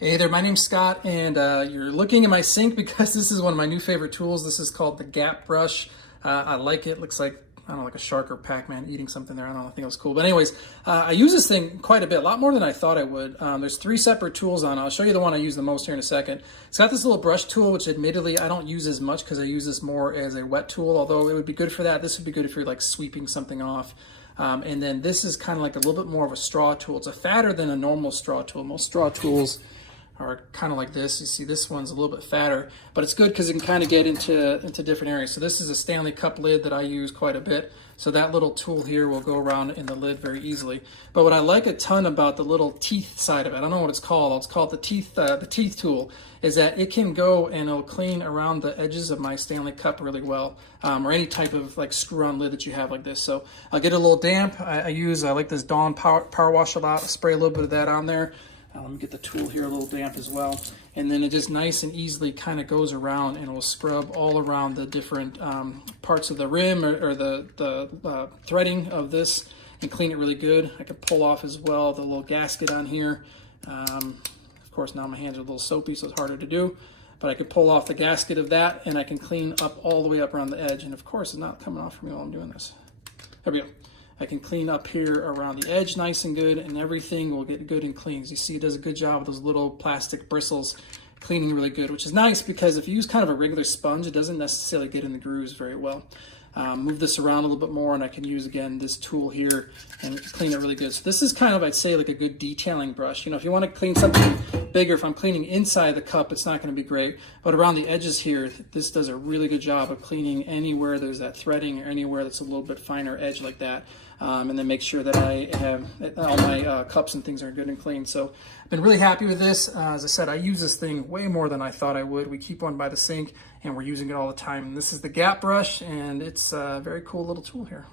Hey there, my name's Scott, and you're looking at my sink because this is one of my new favorite tools. This is called the Gap brush. I like it. Looks like, I don't know, like a shark or Pac-Man eating something there. I don't know, I think it was cool. But anyways, I use this thing quite a bit, a lot more than I thought I would. There's 3 separate tools on it. I'll show you the one I use the most here in a second. It's got this little brush tool, which admittedly I don't use as much because I use this more as a wet tool, although it would be good for that. This would be good if you're like sweeping something off. And then this is kind of like a little bit more of a straw tool. It's a fatter than a normal straw tool. Most straw tools are kind of like this. You see this one's a little bit fatter, but it's good because it can kind of get into different areas. So this is a Stanley cup lid that I use quite a bit. So that little tool here will go around in the lid very easily. But what I like a ton about the little teeth side of it, I don't know what it's called. It's called the teeth tool, is that it can go and it'll clean around the edges of my Stanley cup really well, or any type of like screw-on lid that you have like this. So I'll get a little damp. I like this Dawn power wash a lot. I'll spray a little bit of that on there. Let me get the tool here a little damp as well. And then it just nice and easily kind of goes around and will scrub all around the different parts of the rim or the threading of this and clean it really good. I can pull off as well the little gasket on here. Of course, now my hands are a little soapy, so it's harder to do. But I can pull off the gasket of that and I can clean up all the way up around the edge. And of course, it's not coming off for me while I'm doing this. There we go. I can clean up here around the edge nice and good, and everything will get good and clean. As you see, it does a good job with those little plastic bristles cleaning really good, which is nice because if you use kind of a regular sponge, it doesn't necessarily get in the grooves very well. Move this around a little bit more, and I can use, again, this tool here and clean it really good. So this is kind of, I'd say, like a good detailing brush. You know, if you want to clean something bigger, if I'm cleaning inside the cup, it's not going to be great. But around the edges here, this does a really good job of cleaning anywhere there's that threading or anywhere that's a little bit finer edge like that. And then make sure that I have all my cups and things are good and clean. So I've been really happy with this. As I said, I use this thing way more than I thought I would. We keep one by the sink and we're using it all the time. And this is the Gap brush, and it's a very cool little tool here.